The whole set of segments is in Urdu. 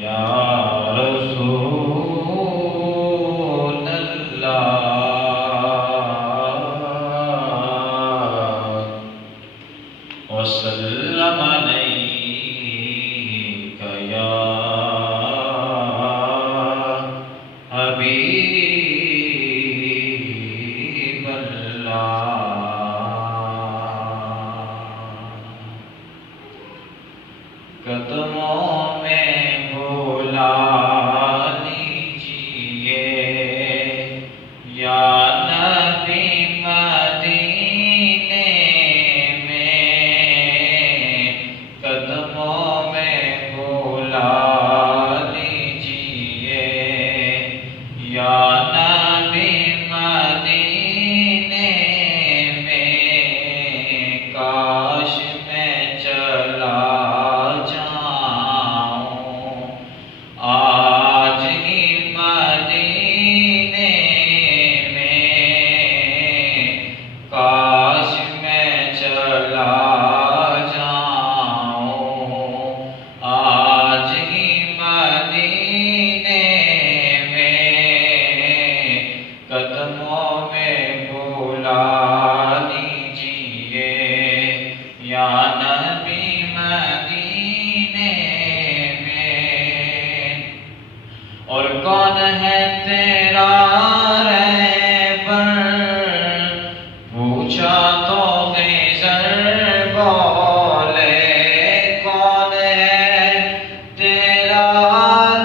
یا رسول اللہ وسلم علیک یا حبیب اللہ۔ قدموں میں بلا لیجیے یا نبی مدینے میں، قدموں میں بلا لیجیے یا نبی مدینے میں، کاش میں چلا آج ہی مدینے میں، کاش میں چلا جاؤں آج ہی مدینے میں، قدموں میں بلا لیجیے یا نبی مدینے میں۔ اور کون ہے تیرا رہبر، پوچھا تو خضر بولے، کون ہے تیرا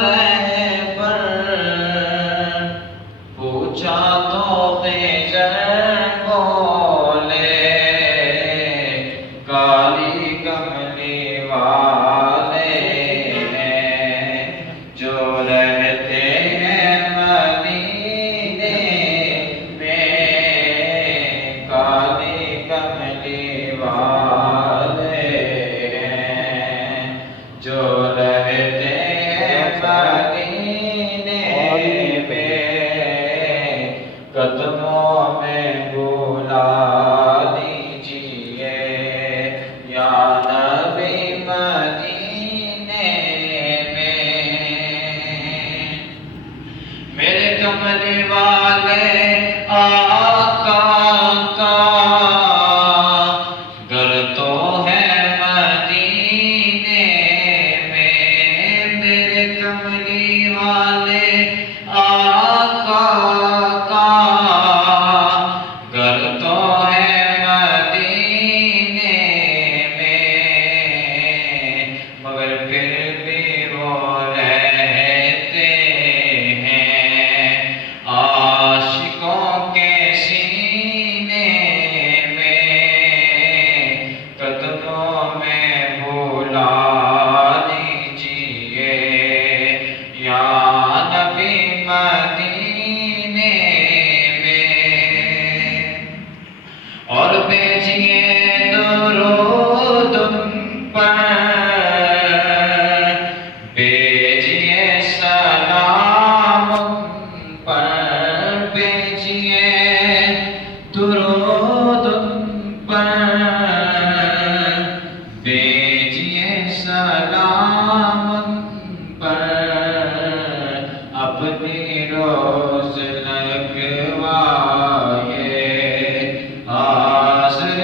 رہبر، پوچھا تو خضر بولے، کالی کملی والے ہیں جو رہتے ہیں مدینے میں، کالی کملی والے ہیں جو رہتے ہیں مدینے میں، قدموں میں بلا لیجیے یا نبی مدینے میں۔ میرے کملی والے آقا کا گھر تو ہے مدینے میں، میرے کملی والے آقا کا گھر تو ہے مدینے میں، مگر پھر بھی وہ رہتے ہیں عاشقوں کے سینے میں، قدموں میں بلا لیجیے یا نبی مدینے میں، اور بھیجیے درود ان پر، بھیجیے سلام ان پر، بھیجیے درود ان پر، بھیجیے سلام ان پر، اپنی روز لگوائے حاضر